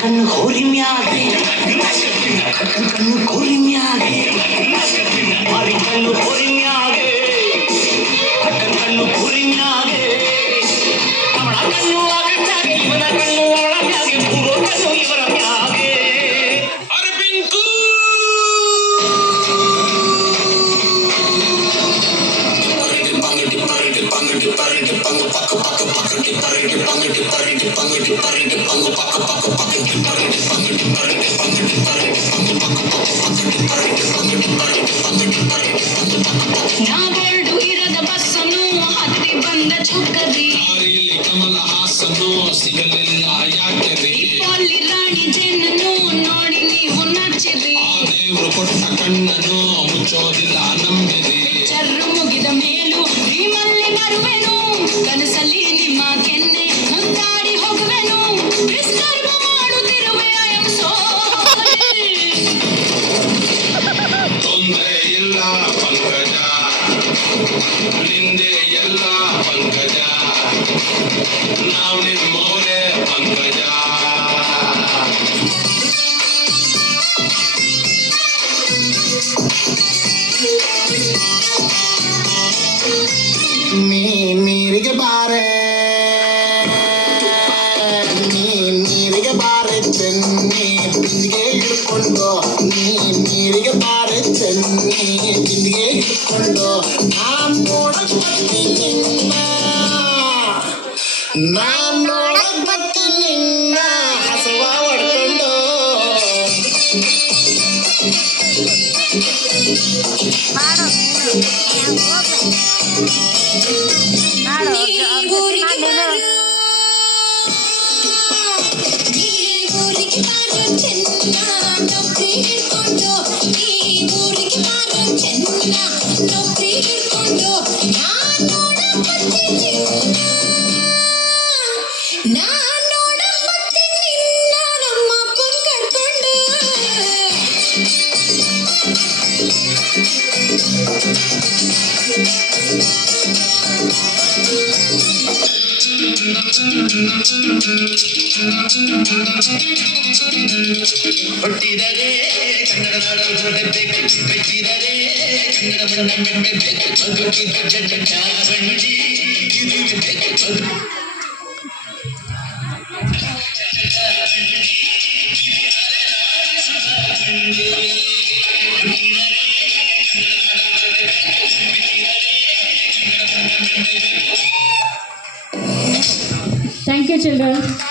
ಕಣ್ಣು ಹೋರಿ ಮ್ಯಾಗೆ ಕಣ್ಣು ಕೋರಿ ಮ್ಯಾಗೆ ಮಾರಿ ಕಣ್ಣು ಹೋರಿ ಮ್ಯಾಗೆ ಕಣ್ಣು ಕೋರಿ ಮ್ಯಾಗೆ ಅವಳ ಕಣ್ಣು ಆಗ ಮ್ಯಾಗೆ ಇವನ ಕಣ್ಣು ಅವಳ ಮ್ಯಾಗೆ ಮೂರು ಕಣ್ಣು ಇವರ ಮ್ಯಾಗೆ ಅರೆ ಬೆಂಕು ನಾಗೋಲ್ಡು ಇರದ ಬಸ್ಸನ್ನು ಹತ್ತಿ ಬಂದ ಚುಕ್ಕದಿ ಕಮಲ ಹಾಸನು ಸಿಗಲಿಲ್ಲ ಯಾಕೆ ಅಲ್ಲಿ ರಾಣಿ ಜೇನನ್ನು ನೋಡಿ ನೀವು ನಚ್ಚಿರಿ ದೇವರು ಕೊಟ್ಟ ಕಣ್ಣನ್ನು ಮುಚ್ಚೋದಿಲ್ಲ ನಂಬಿರಿ ಚರ್ರು ಮುಗಿದ ಮೇಲೂ ನಿಮ್ಮಲ್ಲಿ ಬರುವೆನು ಕನಸಲ್ಲಿ ನಿಮ್ಮ ಕೆನ್ನೆ ಮುದ್ದಾಡಿ ಹೋಗುವೆನು ಡಿಸ್ಟರ್ಬ್ ಮಾಡುತ್ತಿರುವೆ ಐ ಆಮ್ ಸಾರಿ ತೊಂದರೆ ಇಲ್ಲ ಪಂಕಜ ನಿಂದೆ ಎಲ್ಲ ಪಂಕಜ ನಾವು ನಿಮ್ಮೋರೆ ಪಂಕಜ ನೀರಿಗೆ ಬಾರೆ ನೀರಿಗೆ ಬಾರೆ ಚೆನ್ನಿ ಬಿಂದಿಗೆ ಹಿಡ್ಕೊಂಡು ನೀರಿಗೆ ಬಾರೆ ಚೆನ್ನಿ ಬಿಂದಿಗೆ ಹಿಡ್ಕೊಂಡು ನಾನ್ ನೋಡಕ್ ಬರ್ತೀನಿ ನಿನ್ನ ಹಸವ ಹೊಡ್ಕೊಂಡು ಹುಟ್ಟಿದರೆ ಕನ್ನಡ ನಾಡಲು ಹೊರಬೇಕು ಬೆಚ್ಚಿದರೆ ಕನ್ನಡ ಮಣ್ಣ ಬೇಕು ಬದುಕಿದ ಜನ ಬಂಡಿ ಇದು ಬೇಕು Thank you, children.